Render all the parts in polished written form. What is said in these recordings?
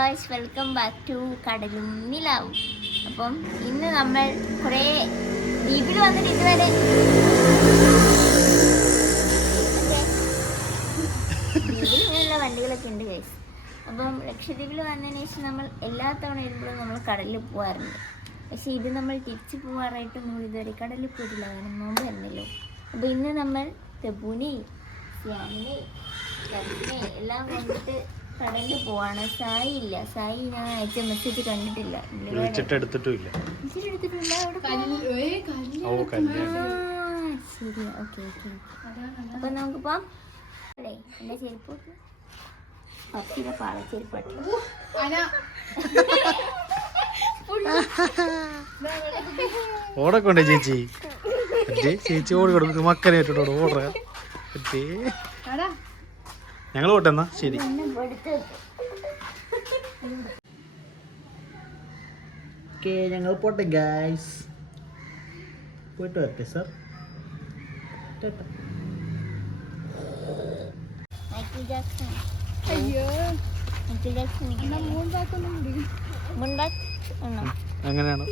Guys, welcome back to കടലും നിലാവും. അപ്പം ഇന്ന് നമ്മൾ കുറേ ദ്വീപിൽ വന്നിട്ട് ഇതുവരെ ദ്വീപിൽ ഇങ്ങനെയുള്ള വണ്ടികളൊക്കെ ഉണ്ട് ഗൈസ്. അപ്പം ലക്ഷദ്വീപിൽ വന്നതിന് ശേഷം നമ്മൾ എല്ലാ തവണ വരുമ്പോഴും നമ്മൾ കടലിൽ പോകാറുണ്ട്. പക്ഷേ ഇത് നമ്മൾ തിരിച്ചു പോകാറായിട്ട് നമ്മൾ ഇതുവരെ കടലിൽ പോയിട്ടില്ല, കാരണം നോമ്പ് വരുന്നല്ലോ. അപ്പോൾ ഇന്ന് നമ്മൾ തെബുനെയും സ്യാമിനെയും ലക്ഷ്മിനെയും എല്ലാം കൊണ്ടിട്ട് കടലിൽ പോവാണ്. സായി ഇല്ല, സായി ഞാൻ അയച്ച മെസ്സേജ് കണ്ടിട്ടില്ല, എടുത്തിട്ടില്ല. ശരി, ഓക്കെ ഓക്കെ. അപ്പൊ നമുക്ക് പോവാം അല്ലേ? എന്റെ ചെരുപ്പ് പത്തിയുടെ പാളച്ചെരുപ്പാട്ട് ഓടക്കൊണ്ടേ ചേച്ചി. ചേച്ചി ഓടി കൊടുക്കും മക്കനെ ഇട്ടിട്ടോട് ഓട. ഞങ്ങൾ പോട്ടെന്നാ. ശരി, ഞങ്ങൾ പോട്ടെ ഗൈസ്. പോയിട്ട് വരട്ടെ സാർ. അങ്ങനെയാണോ?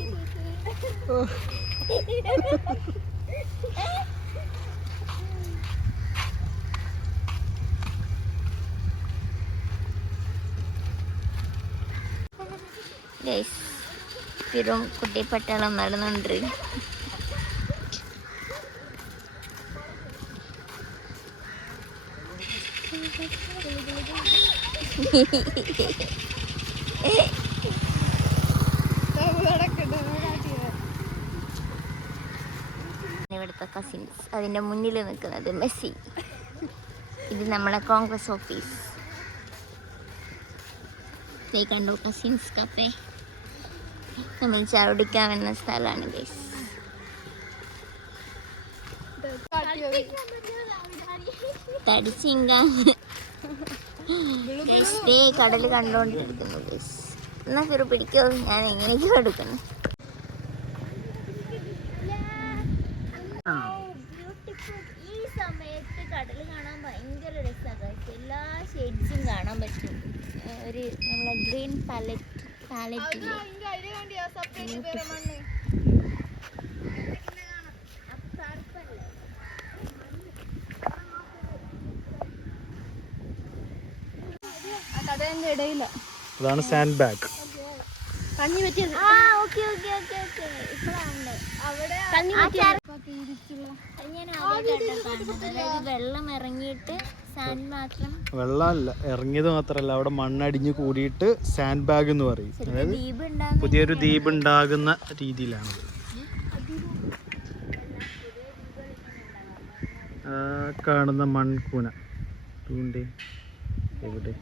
സ്ഥിരം കുട്ടിപ്പട്ടാളം നടന്നുണ്ട്. ഇവിടുത്തെ കസിൻസ്, അതിന്റെ മുന്നിൽ നിൽക്കുന്നത് മെസ്സി. ഇത് നമ്മളെ കോൺഗ്രസ് ഓഫീസ്. കണ്ടു, കസിൻസ് കഫേ. നമ്മൾ ചാവടിക്കാൻ വരുന്ന സ്ഥലമാണ് ഗൈസ്. കടൽ കണ്ടോണ്ടിരിക്കുന്നു ഗൈസ്. എന്നാ ഫിറു പിടിക്കോ, ഞാൻ എങ്ങനെയൊക്കെയോ എടുക്കുന്നു. ഈ സമയത്ത് കടൽ കാണാൻ ഭയങ്കര രസമാണ്. എല്ലാ ഷെയ്ഡ്സും കാണാൻ പറ്റും. ഒരു നമ്മളെ ഗ്രീൻ പാലറ്റ് ഇല്ലേ, അതാണ് സാൻഡ് ബാഗ്. വെള്ളം ഇറങ്ങിയിട്ട് സാൻഡ് മാത്രം. വെള്ളമല്ല ഇറങ്ങിയത് മാത്രല്ല, അവിടെ മണ്ണടിഞ്ഞ് കൂടിയിട്ട് സാൻഡ് ബാഗ് എന്ന് പറയും. അതായത് പുതിയൊരു ദ്വീപ് ഉണ്ടാകുന്ന രീതിയിലാണത്. കാണുന്ന മൺകൂന തൂണ്ടേ എവിടെ?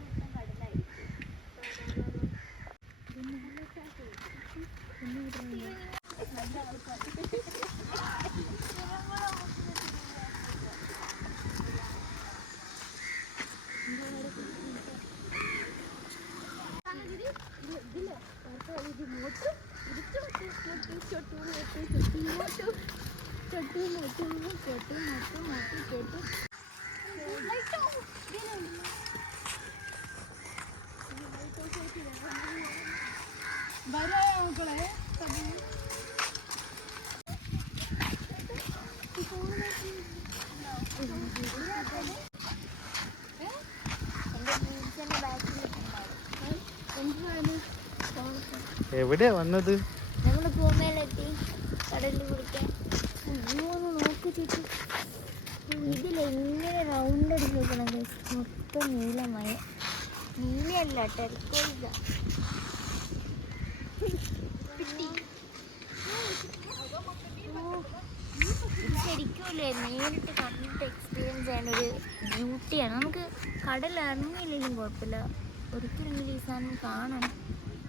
എവിടെയാ വന്നത്? നമ്മള് ഭൂമിയിലെത്തി കടലിൽ കുടിക്കാൻ. നോക്ക് ചേച്ചി, ഇതിലെങ്ങനെ റൗണ്ട് അടിച്ച് നോക്കണം. മൊത്തം നീലമായ, നീലയല്ല ടെർക്കോയിസ. ശരിക്കുമല്ലേ നേരിട്ട് കണ്ടിട്ട് എക്സ്പീരിയൻസ് ചെയ്യാൻ ഒരു ബ്യൂട്ടിയാണ്. നമുക്ക് കടൽ ഇറങ്ങിയില്ലെങ്കിലും കുഴപ്പമില്ല, ഒരിക്കലെങ്കിലും ഈ സാധനം കാണണം.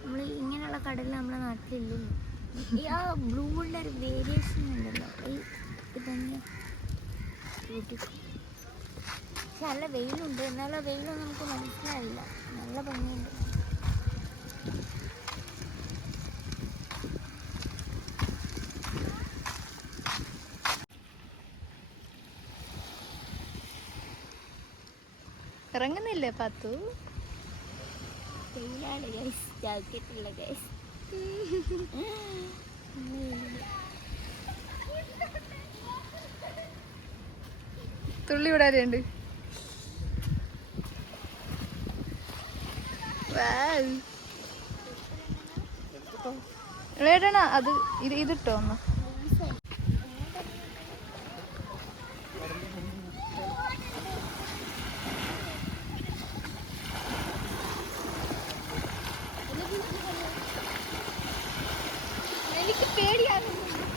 നമ്മൾ ഇങ്ങനെയുള്ള കടൽ നമ്മുടെ നാട്ടിലില്ലല്ലോ. ഈ ആ ബ്ലൂവിൻ്റെ ഒരു വേരിയേഷൻ ഉണ്ടല്ലോ, ഇതന്നെ ബ്യൂട്ടിഫുൾ. പക്ഷെ നല്ല വെയിലുണ്ട്, എന്നാലും ആ വെയിലൊന്നും നമുക്ക് മനസ്സിലാവില്ല. നല്ല ഭംഗിയുണ്ട്. ഇറങ്ങുന്നില്ലേ പത്തു? വെയിലാണ് ഗൈസ്, ജാക്കറ്റില്ല ഗൈസ്. തുള്ളി വിടാറുണ്ട്. ഏടാണ് അത്? ഇതിട്ടോ ഒന്ന്.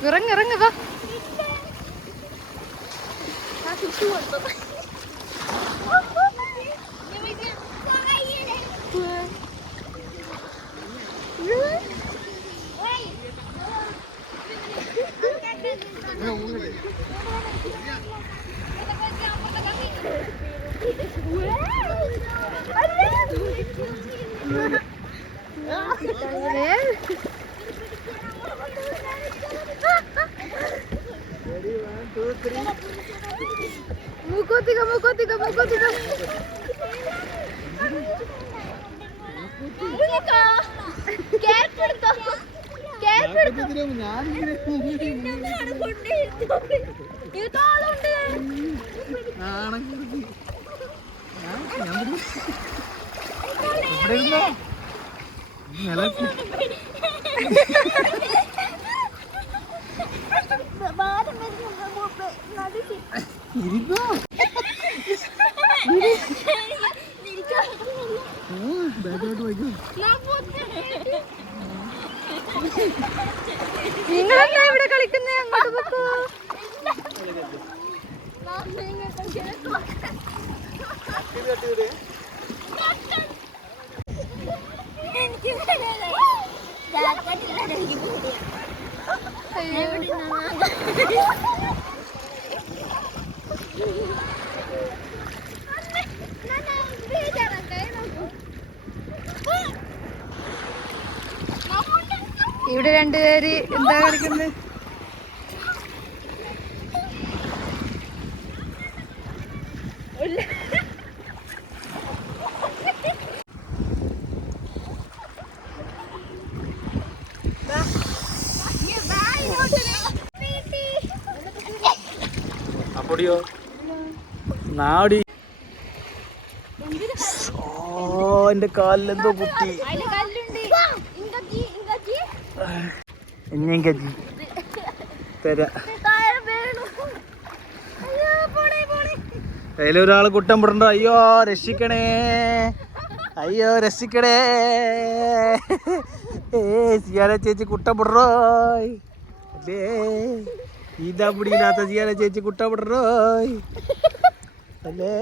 ഇറങ്ങ് ഇറങ്ങ് വാ. മൂക്കോത്തിക്ക മൂക്കോത്തിക്ക മൂക്കോത്തിക്ക. നിങ്ങളെന്താ ഇവിടെ കളിക്കുന്നേ? അങ്ങോട്ട് പോക്കോ. ഇവിടെ രണ്ടുപേര് എന്താ കളിക്കുന്നത്? അപ്പൊടിയോ നാടി. ഓ എന്റെ കാലിലെന്തോ കുത്തി. തരാ അതിലൊരാള് കുട്ടം പെടണ്ടോ? അയ്യോ രക്ഷിക്കണേ, അയ്യോ രക്ഷിക്കണേ. സിയാന ചേച്ചി കുട്ടം പെടറോ അല്ലേ? ഇതാ പിടിയില്ലാത്ത സിയാന ചേച്ചി കുട്ടം പെടറോ അല്ലേ?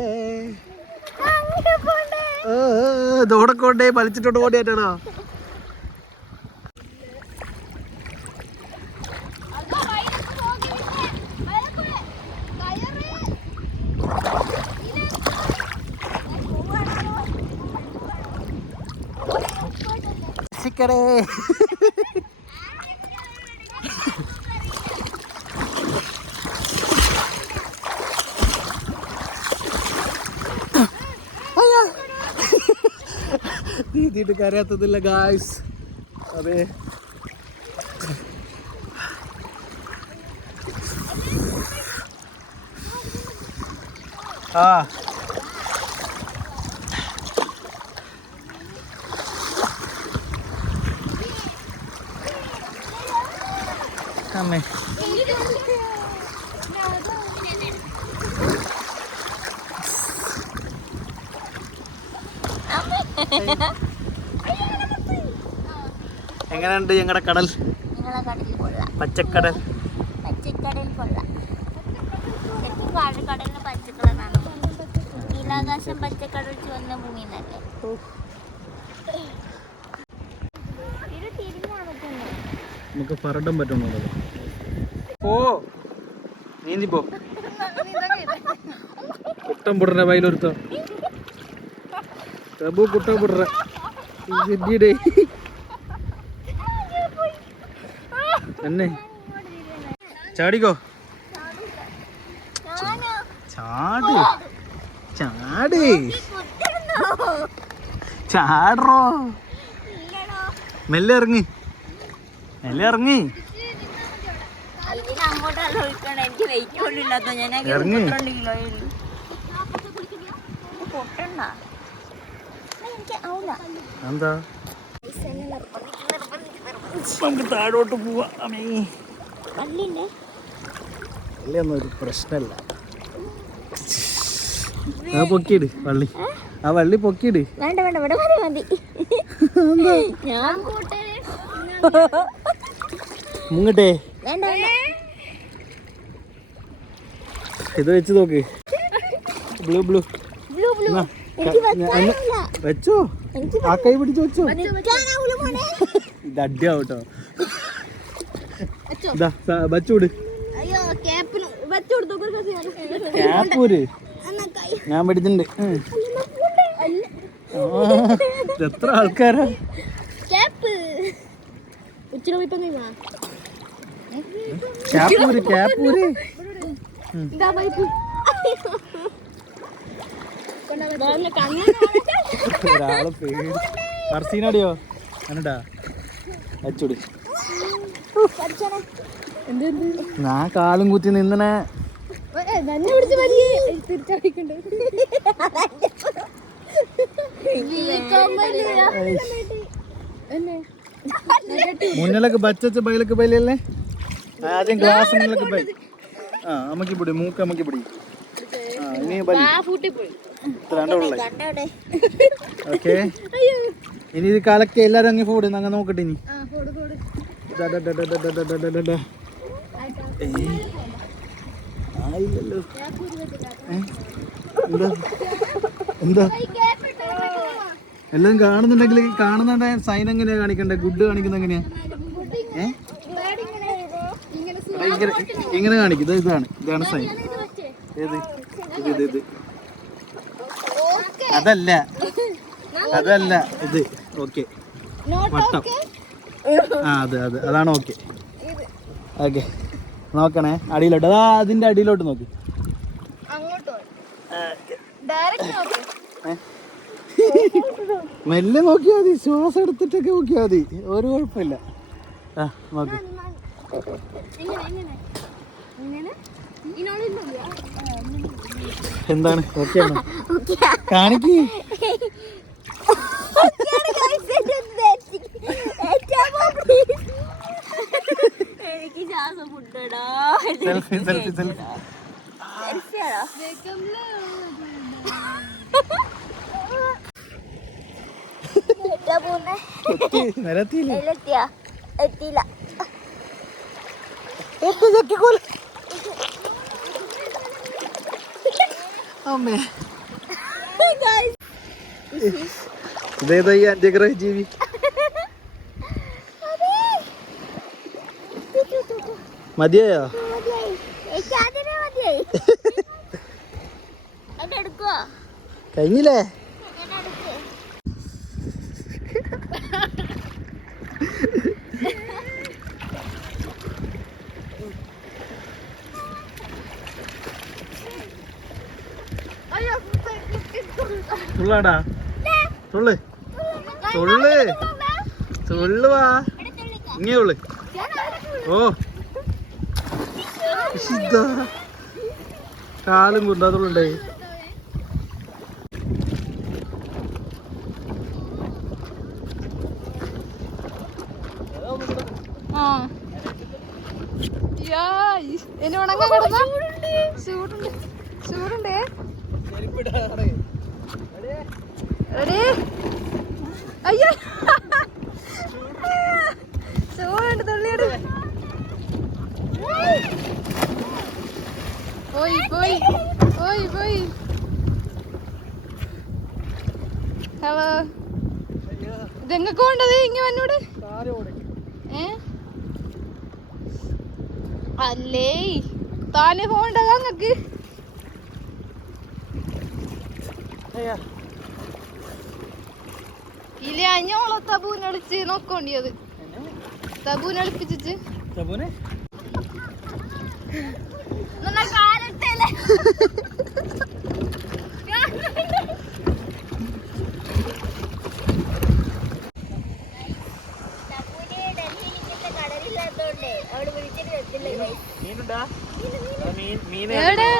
ദോടക്കോണ്ടേ വലിച്ചിട്ടോണ്ട് ഓടിയായിട്ടാണോ? രക്ഷിക്കണേ. നീന്തിയിട്ട് കരയാത്തതില്ല ഗായ്സ്. അതെ ആ അമ്മേ എങ്ങനെയുണ്ട് ഞങ്ങളുടെ കടൽ? പച്ചക്കടൽ. പച്ചക്കടൽ കൊള്ളാം. കടലിന് പച്ചക്കളറാണ്. നീലാകാശം പച്ചക്കടൽ ചുവന്ന ഭൂമി എന്നല്ലേ? നമുക്ക് പറടാൻ പറ്റണോ? ഓ നീന്തിപ്പോ. കുട്ടം പിടറ വയലൊരുത്തോ പ്രഭു കുട്ടം പിടറ എന്നെ ചാടിക്കോ. ചാട് ചാട്. ചാടറോ മെല്ലെ ഇറങ്ങി ഇറങ്ങി അങ്ങോട്ടല്ല ഒഴിക്കണം. എനിക്ക് വെയിറ്റ് പോലും ഇല്ലാത്ത ഞാൻ ഇറങ്ങി 32 കിലോയേ ഉള്ളൂ. പൊട്ടണ്ട എനിക്ക് ആവില്ല. എന്താ നമുക്ക് താഴോട്ട് പോവാ. പള്ളിന്റെ പള്ളിയൊന്നും ഒരു പ്രശ്നമല്ല. ആ പൊക്കിയിട് വള്ളി, ആ വള്ളി പൊക്കിയിട്. വേണ്ട വേണ്ട ഇവിടെ മതി ഞാൻ മുങ്ങട്ടെ വേണ്ട ഇത് വെച്ച് നോക്ക്. ബ്ലൂ ബ്ലൂ ബ്ലൂ ബ്ലൂ വെച്ചോ, ആ കൈ പിടിച്ച് വെച്ചോ. ഇത് അടിയാവട്ടോ. ബച്ചൂട് ക്യാപ്പൂര് ഞാൻ പിടിച്ചിട്ടുണ്ട്. എത്ര ആൾക്കാരാ? ക്യാപ്പൂര് ക്യാപ്പൂര് ഒരാളെ പേടി മർസീനടിയോ എന്നടാ അച്ചൂട്. ഞാൻ കാലും കുത്തി നിന്നനെ. മുന്നിലൊക്കെ ബച്ച ബൈലൊക്കെ ബൈലല്ലേ. ആദ്യം ഗ്ലാസ് മുന്നിലൊക്കെ ബൈ. ആ അമ്മക്ക് പിടി, മൂക്ക് അമ്മക്ക് പിടി. ആ ഇനി ബലി ഓക്കെ. ഇനി ഇത് കലക്കെ എല്ലാരും അങ്ങ് ഫോട് അങ്ങ് നോക്കട്ടെ. ഇനി ആയില്ലല്ലോ. എന്താ എന്താ എല്ലാം കാണുന്നുണ്ടെങ്കിൽ കാണുന്നുണ്ട സൈൻ എങ്ങനെയാ കാണിക്കണ്ടേ? ഗുഡ് കാണിക്കുന്ന എങ്ങനെയാ? ഇങ്ങനെ കാണിക്കും. ഇതാണ് സൈൻ. ഏത് ഇത് ഇത് അതല്ല അതല്ല ഇത്. ഓക്കെ വട്ടം. ആ അതാണ് ഓക്കെ. ഓക്കെ നോക്കണേ അടിയിലോട്ട്. അതാ അതിന്റെ അടിയിലോട്ട് നോക്ക്. മെല്ലെ നോക്കിയാ മതി, ശ്വാസം എടുത്തിട്ടൊക്കെ നോക്കിയാ മതി, ഒരു കുഴപ്പമില്ല. ആ നോക്ക്. എന്താണ് ഓക്കെ ആണോ? കാണിക്ക്. എനിക്ക് ശ്വാസം മുട്ടടാ. Selfie selfie selfie. എത്തിയില്ല. ഇതേതാ ഈ അന്യഗ്രഹ ജീവി? മതിയായോ? കഴിഞ്ഞില്ലേ? തുള്ളാടാ തുള്ളു തുള്ളു തുള്ളുവാ. ഇങ്ങേ ഉള്ളു. ഓ ഇതാ കാലും കൊണ്ടാതുള്ളണ്ടേ. എന്നെ ഉണങ്ങാൻ കിടന്ന ചൂടുണ്ട് ചൂടുണ്ടേ. അയ്യോ ചൂടുണ്ട്. തുള്ളിയുടെ പോയി പോയി പോയി പോയി. ഹലോ ഇതെങ്ങക്ക് വേണ്ടത്? ഇങ്ങ വന്നോട്. അല്ലേ താനെ പോണ്ടതാ നിങ്ങക്ക്? ഇല്ല അഞ്ഞോളെ തബൂനളിച്ച് നോക്കോണ്ടിയത്. തബൂനളിപ്പിച്ചിട്ട് എവിടെ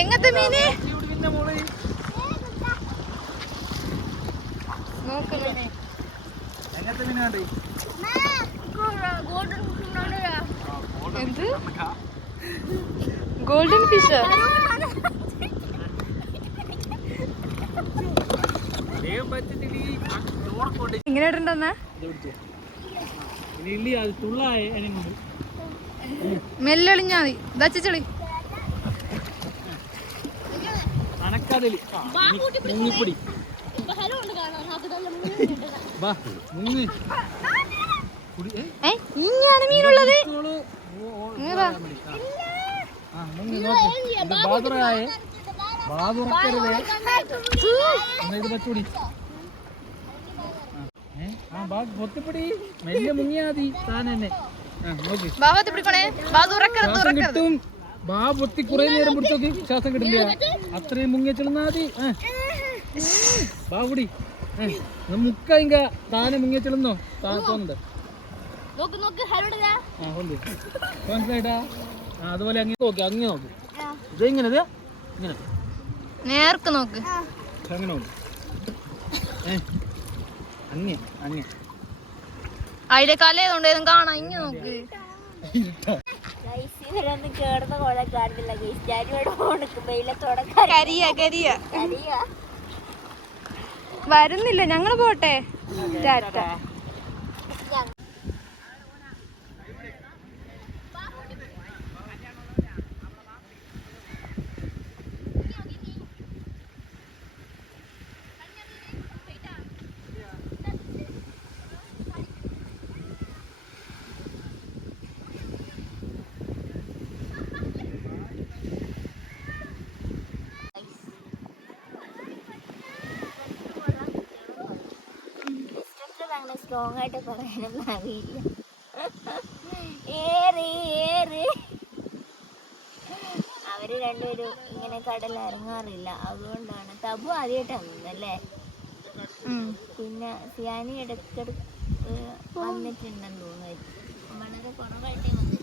എങ്ങനത്തെ മീന് നോക്കുന്നു എന്ത് ഗോൾഡൻ ഫിഷ് ഇങ്ങനെ ഇടണ്ടെന്നാ മെല്ലെളിഞ്ഞാ മതി ദച്ചിച്ചളി മുങ്ങിപ്പൊടി ഇങ്ങനെയാണ് മീനുള്ളത് മെല്ലെ മുങ്ങിയാ മതി താൻ തന്നെ കിട്ടും. ബാ പൊത്തി കുറെ നേരം പിടിച്ചോക്കി ശ്വാസം കിട്ടില്ല. അത്രയും മുങ്ങിയ ചെളുന്നാ മതി. ബാ കൂടി മുക്ക ഇങ്ക താനെ മുങ്ങിയ ചെളുന്നോ തോന്നുന്നുണ്ട്. മനസ്സിലായിട്ടാ? അതുപോലെ അങ്ങനെ നോക്കി അങ്ങനെ നോക്ക്. ഇതെങ്ങനെ ഇങ്ങനെ നേർക്ക് നോക്ക് അങ്ങനെ നോക്ക്. അങ്ങ അങ്ങ അതിന്റെ കലയതുകൊണ്ട് ഏതും കാണാം. ഇങ്ങനെ നോക്ക് ഇവരൊന്നും കേടുന്ന കുഴ കാണില്ല. കരിയ കരിയ വരുന്നില്ല. ഞങ്ങള് പോട്ടെ. ടാറ്റ. സ്ട്രോങ് ആയിട്ട് പറയാനൊന്നും അറിയില്ല. ഏറ് ഏറ് അവര് രണ്ടുപേരും ഇങ്ങനെ കടൽ ഇറങ്ങാറില്ല. അതുകൊണ്ടാണ്. തബു ആദ്യമായിട്ടാണല്ലേ. പിന്നെ സിയാനി ഇടയ്ക്കിടക്ക് വന്നിട്ടുണ്ടെന്ന് തോന്നുന്നു. വളരെ കുറവായിട്ടേ വന്നു.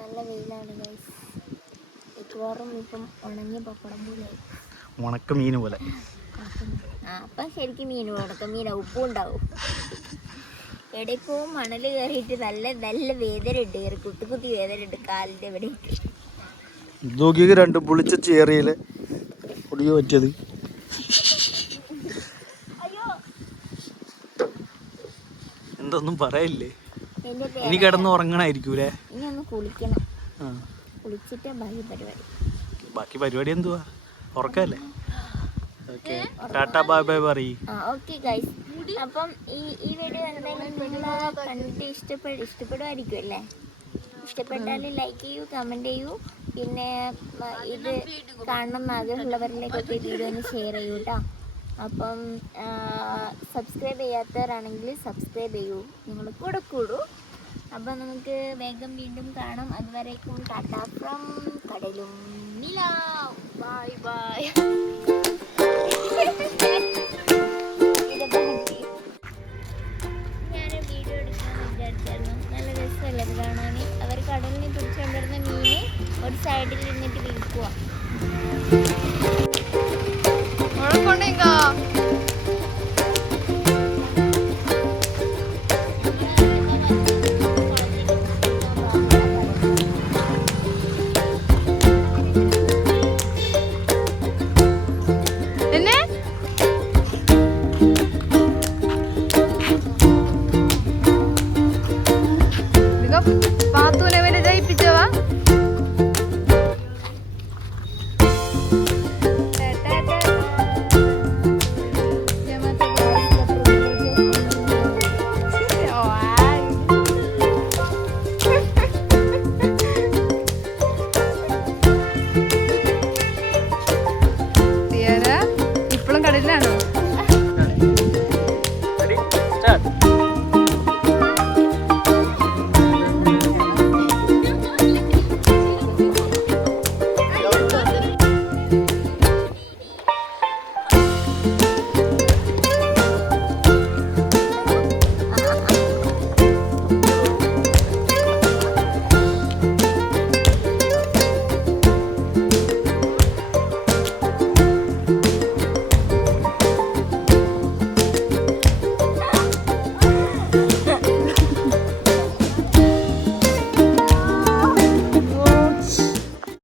നല്ല വെയിലാണ് ഗൈസ്. മിക്കവാറും ഇപ്പം ഉണങ്ങിയ പപ്പടം പോലെ ഉണക്ക മീന് പോലെ. അപ്പം ശരിക്കും മീൻ ഉണക്ക മീനാ. ഉപ്പും ഉണ്ടാവും. ഇടയ്ക്കോ മണൽ കയറിയിട്ട് നല്ല നല്ല വേദന ഉണ്ട്. കയറി കുത്തി വേദന ഉണ്ട് കാലിൻ്റെ ഇവിടെ. രണ്ട് പുളിച്ച ചേറിയില് പൊടിയോ പറ്റിയത്. എന്തൊന്നും പറയില്ലേ. ഇനി കിടന്ന് ഉറങ്ങണായിരിക്കൂലേ. ഇനി ഒന്ന് കുളിക്കണം. കുളിച്ചിട്ട് ബാക്കി പരിപാടി എന്തുവാ? ഉറക്കല്ലേ. ഓക്കെ ടാറ്റാ ബൈ ബൈ പറയ്. Okay guys. അപ്പം ഈ വീഡിയോ കണ്ടിട്ട് ഇഷ്ടപ്പെടുമായിരിക്കും അല്ലേ. ഇഷ്ടപ്പെട്ടാൽ ലൈക്ക് ചെയ്യൂ, കമൻറ്റ് ചെയ്യൂ. പിന്നെ ഇത് കാണണം എന്ന് ആഗ്രഹമുള്ളവരിലേക്കൊക്കെ വീഡിയോ ഒന്ന് ഷെയർ ചെയ്യൂ കേട്ടോ. അപ്പം സബ്സ്ക്രൈബ് ചെയ്യാത്തവരാണെങ്കിൽ സബ്സ്ക്രൈബ് ചെയ്യൂ. നിങ്ങൾ കൂടെ കൂടൂ. അപ്പം നമുക്ക് വേഗം വീണ്ടും കാണാം. അതുവരേക്കും ടാറ്റാ ഫ്രം കടലും നില. Bye bye. ഞാനൊരു വീഡിയോ എടുക്കാമെന്ന് വിചാരിച്ചായിരുന്നു. നല്ല രസമല്ലേ അത് കാണാൻ. അവർ കടലിനെ പിടിച്ചുകൊണ്ടിരുന്ന മീന് ഒരു സൈഡിൽ നിന്നിട്ട് വിൽക്കുക.